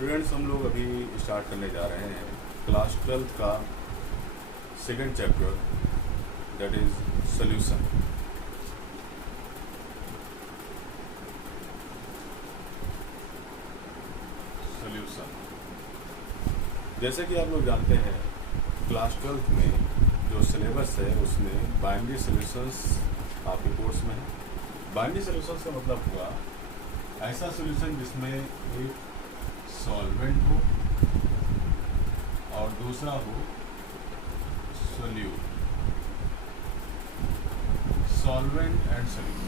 Students, हम लोग अभी स्टार्ट करने जा रहे हैं क्लास 12 का second chapter, that is solution. जैसे कि आप लोग जानते हैं, क्लास 12 में जो सिलेबस है उसमें बाइनरी सॉल्यूशंस आपके कोर्स में है। बाइनरी सॉल्यूशंस का मतलब हुआ ऐसा सॉल्यूशन जिसमें एक सॉल्वेंट हो और दूसरा हो solute. Solvent and solute.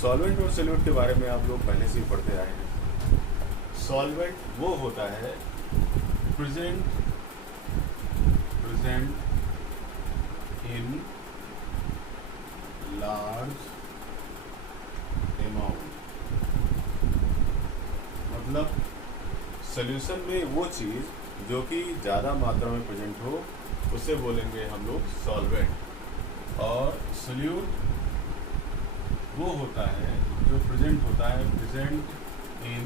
Solvent और सोल्यूट के बारे में आप लोग पहले से ही पढ़ते आए हैं। सॉल्वेंट वो होता है प्रेजेंट इन लार्ज अमाउंट, मतलब सॉल्यूशन में वो चीज़ जो कि ज़्यादा मात्रा में प्रेजेंट हो उसे बोलेंगे हम लोग सॉल्वेंट। और सोल्यूट वो होता है जो प्रेजेंट होता है प्रेजेंट इन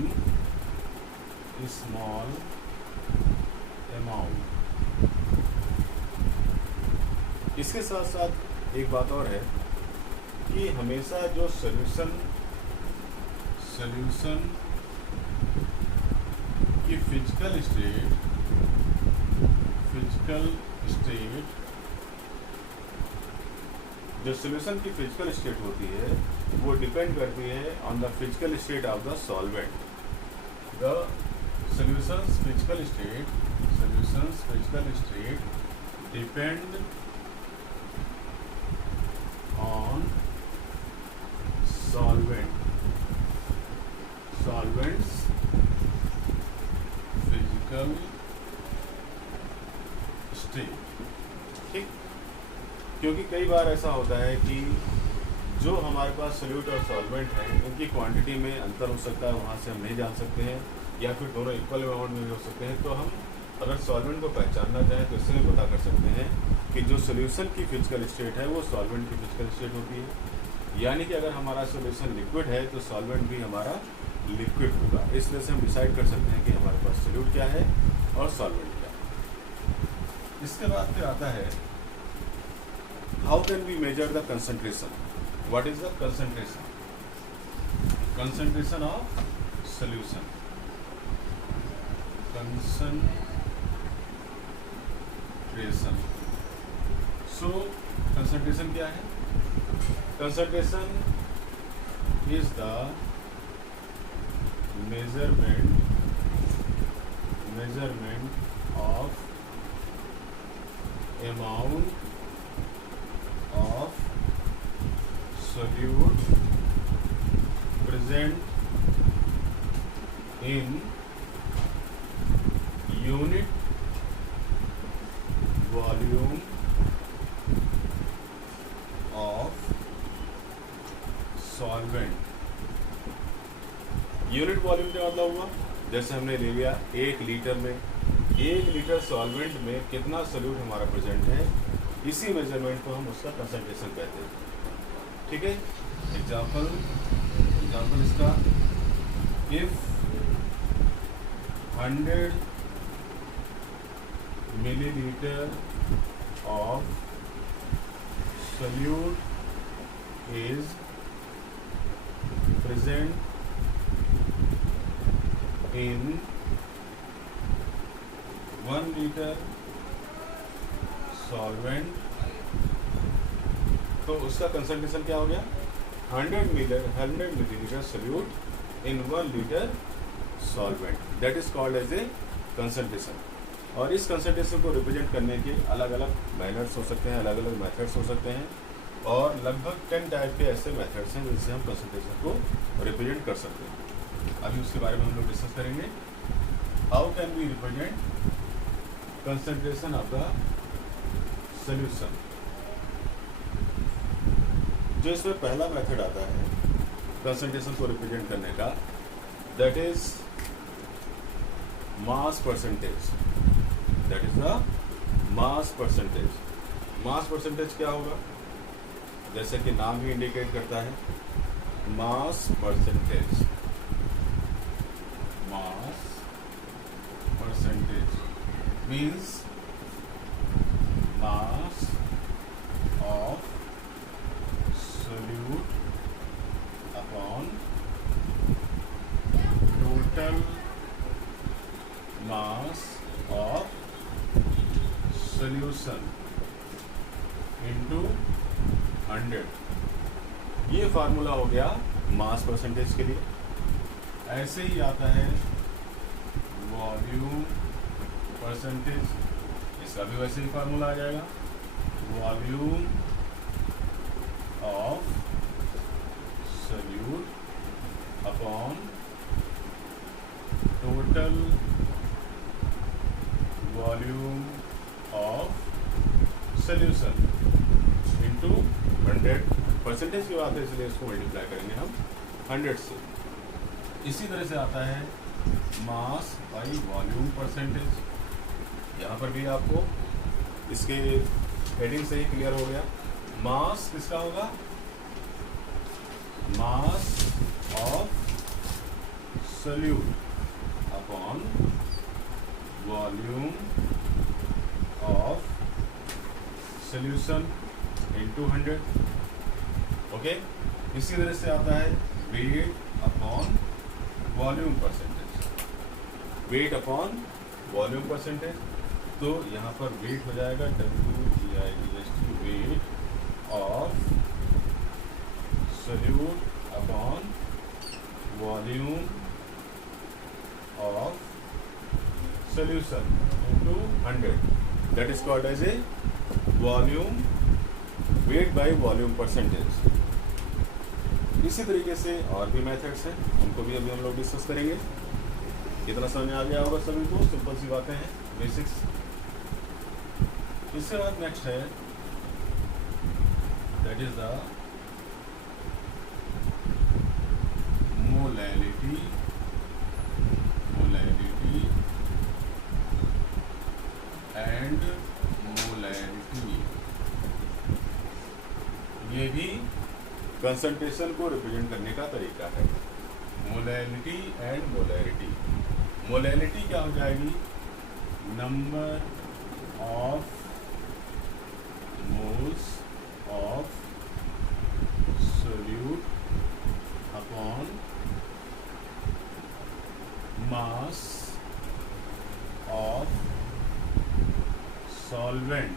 स्मॉल अमाउंट। इसके साथ साथ एक बात और है कि हमेशा जो सॉल्यूशन की फिजिकल स्टेट जो सॉल्यूशन की फिजिकल स्टेट होती है वो डिपेंड करती है on the physical state of the solvent. The solutions physical state depend on solvents physical state। ठीक, क्योंकि कई बार ऐसा होता है कि जो हमारे पास सोल्यूट और सॉल्वेंट है उनकी क्वांटिटी में अंतर हो सकता है, वहाँ से हम नहीं जान सकते हैं, या फिर दोनों इक्वल अमाउंट में भी हो सकते हैं। तो हम अगर सॉल्वेंट को पहचानना चाहें तो इससे भी पता कर सकते हैं कि जो सोल्यूशन की फिजिकल स्टेट है वो सॉल्वेंट की फिजिकल स्टेट होती है। यानी कि अगर हमारा सोल्यूशन लिक्विड है तो सॉल्वेंट भी हमारा लिक्विड होगा। इस वजह से हम डिसाइड कर सकते हैं कि हमारे पास सोल्यूट क्या है और सॉल्वेंट क्या है। इसके बाद फिर आता है how can we measure the concentration. What is the concentration of solution. So concentration क्या है? Concentration is the measurement of amount of solute present in unit volume of solvent. Unit volume का मतलब हुआ जैसे हमने ले लिया 1 लीटर में 1 लीटर सॉल्वेंट में कितना सोल्यूट हमारा प्रेजेंट है, इसी मेजरमेंट को हम उसका कंसंट्रेशन कहते हैं। ठीक है, एग्जाम्पल इसका if 100 milliliter of solute is present in 1 liter solvent, तो उसका कंसंट्रेशन क्या हो गया? 100 milliliter solute in 1 liter solvent, that is called as a concentration। और इस कंसंट्रेशन को रिप्रेजेंट करने के अलग अलग मैनर्स हो सकते हैं, अलग अलग मेथड्स हो सकते हैं, और लगभग 10 टाइप के ऐसे मेथड्स हैं जिनसे हम कंसंट्रेशन को रिप्रेजेंट कर सकते हैं। अभी उसके बारे में हम लोग डिस्कस करेंगे। How can we represent concentration of the solution. जो इसमें पहला मेथड आता है कंसंट्रेशन को रिप्रेजेंट करने का, that is mass percentage. That is the mass percentage. Mass percentage क्या होगा? जैसे कि नाम ही इंडिकेट करता है, mass percentage. Mass percentage means mass of solute upon total mass of solution into 100। ये फार्मूला हो गया मास परसेंटेज के लिए। ऐसे ही आता है वॉल्यूम परसेंटेज, इसका भी वैसे ही फार्मूला आ जाएगा, volume of solute upon total volume of solution into 100। Percentage की बात है इसलिए इसको मल्टीप्लाई करेंगे हम 100 से। इसी तरह से आता है मास बाई वॉल्यूम परसेंटेज। यहाँ पर भी आपको इसके हेडिंग से ही क्लियर हो गया। मास किसका होगा? Mass of solute upon volume of solution into 100। Okay, इसी तरह से आता है weight upon volume percentage, weight upon volume percentage. तो यहाँ पर वेट हो जाएगा WEIGST, weight of solute upon volume of solution into 100। That is called as a volume weight by volume percentage. इसी तरीके से और भी मेथड्स हैं, उनको भी अभी हम लोग डिस्कस करेंगे। इतना समझ में आ गया होगा सभी को, सिंपल सी बातें हैं, बेसिक्स। इसके बाद नेक्स्ट है that is the molality, molality and molarity. ये भी कंसंट्रेशन को रिप्रेजेंट करने का तरीका है। Molality and molarity. मोलैलिटी क्या हो जाएगी? Number of moles of solute upon mass of solvent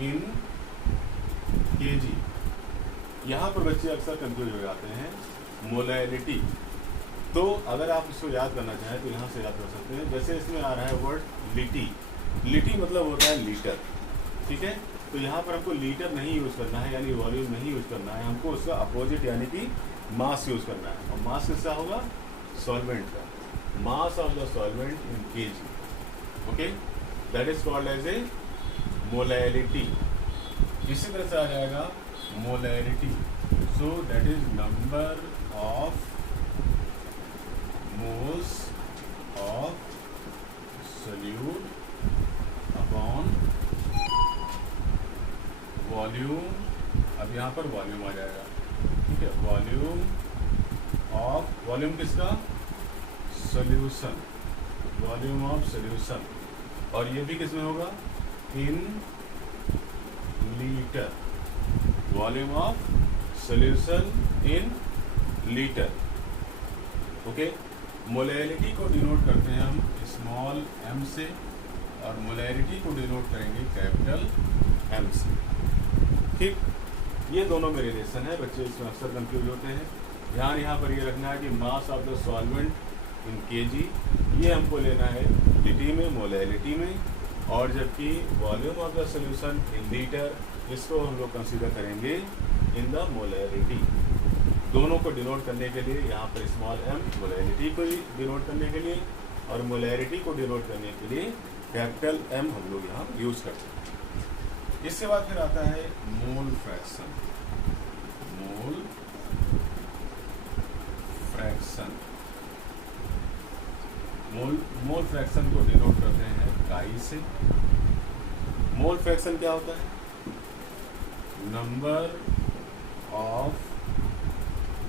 in KG. यहाँ पर बच्चे अक्सर कंफ्यूज हो जाते हैं। मोलैलिटी, तो अगर आप इसको याद करना चाहें तो यहाँ से याद कर सकते हैं। जैसे इसमें आ रहा है वर्ड लिटी, लिटी मतलब होता है लीटर, ठीक है। तो यहाँ पर हमको लीटर नहीं यूज़ करना है, यानी वॉल्यूम नहीं यूज़ करना है, हमको उसका अपोजिट यानी कि मास यूज़ करना है। और मास किसका होगा? सॉल्वेंट का। Mass of the solvent in KG. Okay, that is called as a molality. इसी तरह से आ जाएगा molarity. So that is number of moles of solute upon volume. अब यहाँ पर वॉल्यूम आ जाएगा, ठीक है। वॉल्यूम ऑफ, वॉल्यूम किसका? Solution, volume of solution. और ये भी किसमें होगा? In litre, volume of solution in litre. Okay, molality को डिनोट करते हैं हम स्मॉल m से, और मोलैरिटी को डिनोट करेंगे कैपिटल M से, ठीक। ये दोनों में रिलेशन है, बच्चे इसमें अक्सर कंफ्यूज होते हैं। ध्यान यहाँ पर ये रखना है कि मास of the solvent in KG, ये हमको लेना है लिटी में, मोलैलिटी में, और जबकि volume of the solution in litre, इसको हम लोग कंसीडर करेंगे इन द मोलैरिटी। दोनों को डिनोट करने के लिए यहाँ पर स्मॉल m, मोलैलिटी को डिनोट करने के लिए, और मोलैरिटी को डिनोट करने के लिए कैपिटल M हम लोग यहाँ यूज़ करते हैं। इसके बाद फिर आता है mole fraction. Mole fraction, mole fraction को डिनोट करते हैं काई से। मोल फ्रैक्शन क्या होता है? Number of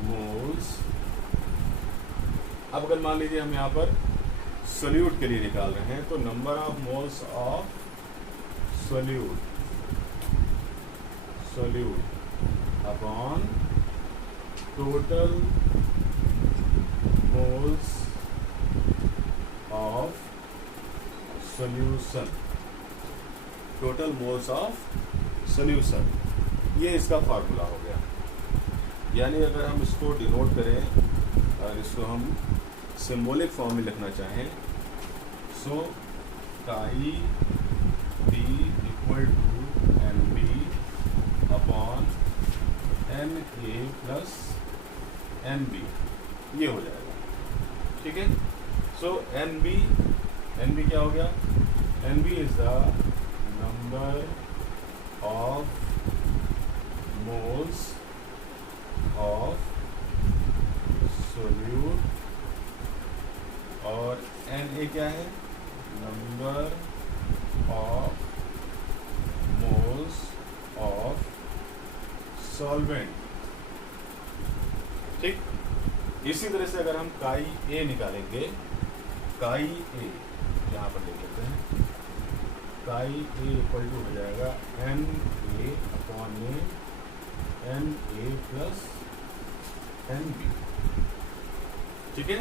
moles. अब अगर मान लीजिए हम यहाँ पर सोल्यूट के लिए निकाल रहे हैं, तो number of moles of solute upon total moles of solution, ये इसका फार्मूला हो गया। यानी अगर हम इसको डिनोट करें और इसको हम सिंबॉलिक फॉर्म में लिखना चाहें, so chi B equal to N B upon N A plus N B, ये हो जाएगा। ठीक है, सो एन बी क्या हो गया? N B is the number of moles of solute, और एन ए क्या है? Number of moles of solvent. ठीक, इसी तरह से अगर हम काई ए निकालेंगे, काई ए यहाँ पर देख लेते हैं, काई ए इक्वल टू हो जाएगा N A upon A N A plus N B. ठीक है,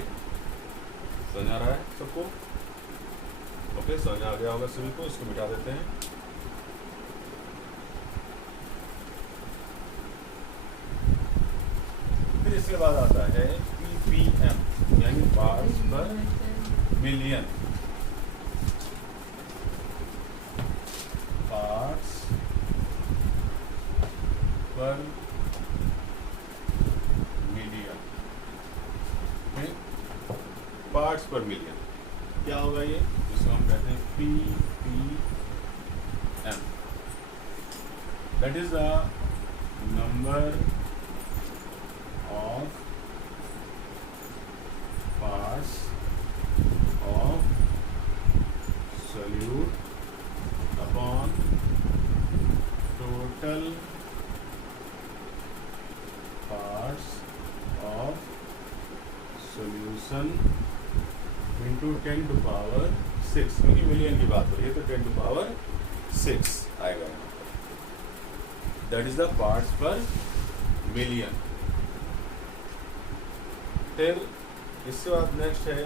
समझ आ रहा है सबको? ओके, समझ आ गया होगा सभी को। इसको मिटा देते हैं। फिर इसके बाद आता है ppm, यानी parts per million. Parts per million, parts per million क्या होगा ये? जिसको हम कहते हैं ppm, that is the number of parts of solute upon total parts of solution into 10 to power 6, क्योंकि मिलियन की बात हो रही है तो 10 टू पावर 6 आएगा यहाँ पर। That is the parts per million. फिर इसके बाद नेक्स्ट है,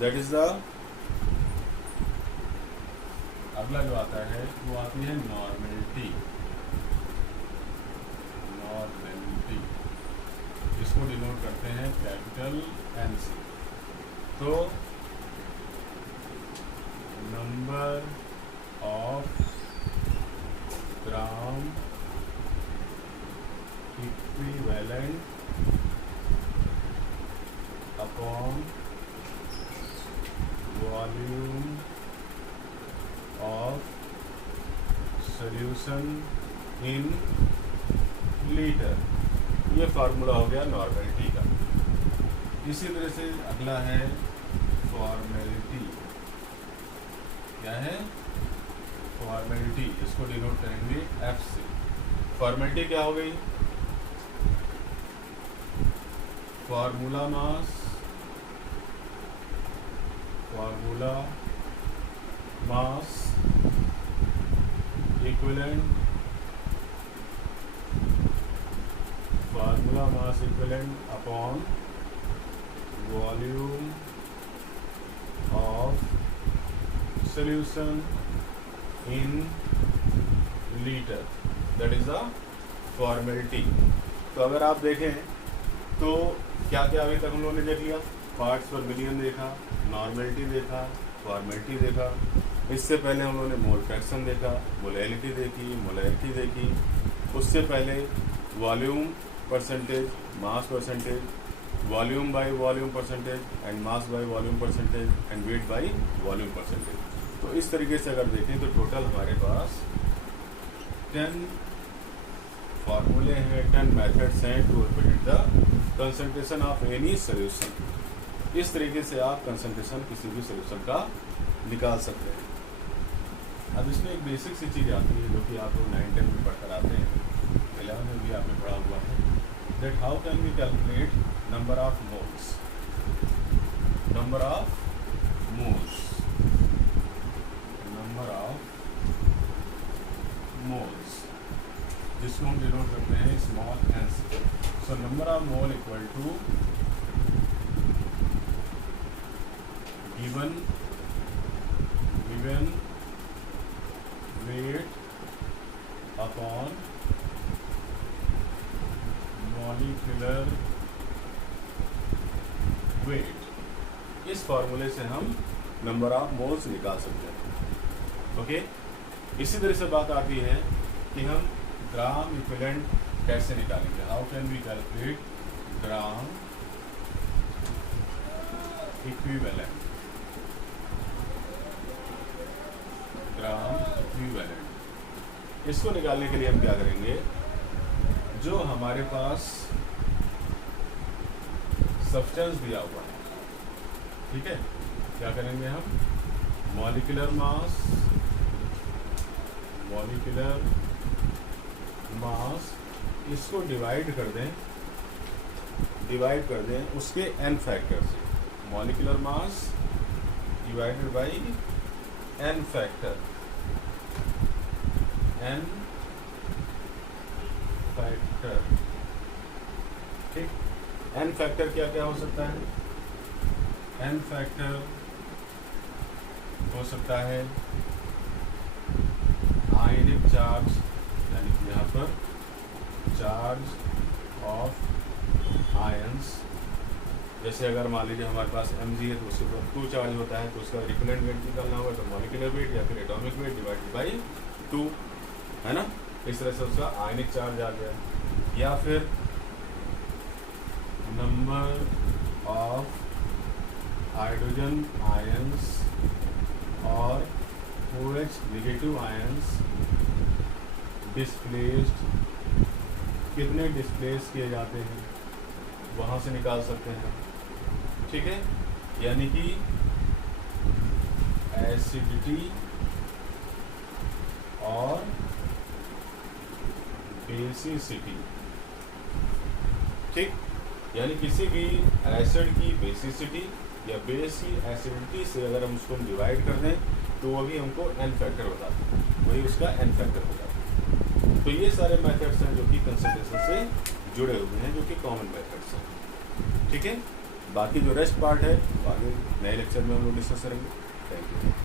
दैट इज द, अगला जो आता है वो आती है नॉर्मेलिटी। इसको डिनोट करते हैं कैपिटल एन से। तो number of gram equivalent upon volume of solution in litre, ये फार्मूला हो गया नॉर्मेलिटी का। इसी तरह से अगला है फॉर्मेलिटी। क्या है? फॉर्मेलिटी। इसको डिनोट करेंगे एफ से। फॉर्मेलिटी क्या हो गई? Formula mass equivalent, formula mass equivalent upon volume of solution in litre, that is the formality. तो अगर आप देखें तो क्या क्या अभी तक हम लोगों ने देख लिया? पार्ट्स पर मिलियन देखा, नॉर्मेलिटी देखा, फॉर्मेलिटी देखा। इससे पहले हम लोगों ने मोल फ्रैक्शन देखा, मोलैलिटी देखी, मोलैरिटी देखी। उससे पहले volume percentage, mass percentage, volume by volume percentage and mass by volume percentage and wait by volume percentage. तो इस तरीके से अगर देखें तो टोटल हमारे पास 10 फार्मूले हैं, 10 मेथड्स हैं to predict the concentration of any solution. इस तरीके से आप कंसंट्रेशन किसी भी सॉल्यूशन का निकाल सकते हैं। अब इसमें एक बेसिक सी चीज़ आती है जो कि आप लोग 9-10 में पढ़कर आते हैं, 11 में भी आपने पढ़ा हुआ है, that how can we calculate number of moles. Number of moles, number of moles, जिसको हम डिनोट करते हैं स्मॉल एन से। So number of mole equal to given weight upon molecular weight. इस फॉर्मूले से हम नंबर ऑफ मोल्स निकाल सकते हैं। ओके, इसी तरह से बात आती है कि हम ग्राम इक्विवेलेंट कैसे निकालेंगे। How can we calculate gram equivalent, gram equivalent. इसको निकालने के लिए हम क्या करेंगे, जो हमारे पास सब्सटेंस दिया हुआ है, ठीक है, क्या करेंगे हम, मॉलिक्यूलर मास इसको डिवाइड कर दें उसके n फैक्टर से। Molecular mass divided by n factor, ठीक। n फैक्टर क्या क्या हो सकता है, n फैक्टर हो सकता है आयनिक चार्ज, यानी कि यहाँ पर चार्ज ऑफ आयंस। जैसे अगर मान लीजिए हमारे पास Mg है तो उसके ऊपर 2 चार्ज होता है, तो उसका रिपेलेंट वेट निकालना होगा, तो मॉलिक्यूलर वेट या फिर एटॉमिक वेट डिवाइडेड बाई 2, है ना। इस तरह से उसका आयनिक चार्ज आ गया। या फिर नंबर ऑफ हाइड्रोजन आयंस और OH नेगेटिव आयंस डिस्प्लेस्ड, कितने डिस्प्लेस किए जाते हैं वहाँ से निकाल सकते हैं, ठीक है। यानी कि एसिडिटी और बेसिसिटी, ठीक। यानी किसी भी एसिड की बेसिसिटी या बेस की एसिडिटी से अगर हम उसको डिवाइड कर दें तो वो भी हमको n फैक्टर बताता है, वही उसका n फैक्टर होता है। तो ये सारे मेथड्स हैं जो कि कंसंट्रेशन से जुड़े हुए हैं, जो कि कॉमन मेथड्स हैं, ठीक है। बाकी जो रेस्ट पार्ट है वो आगे नए लेक्चर में हम लोग डिस्कस करेंगे। Thank you.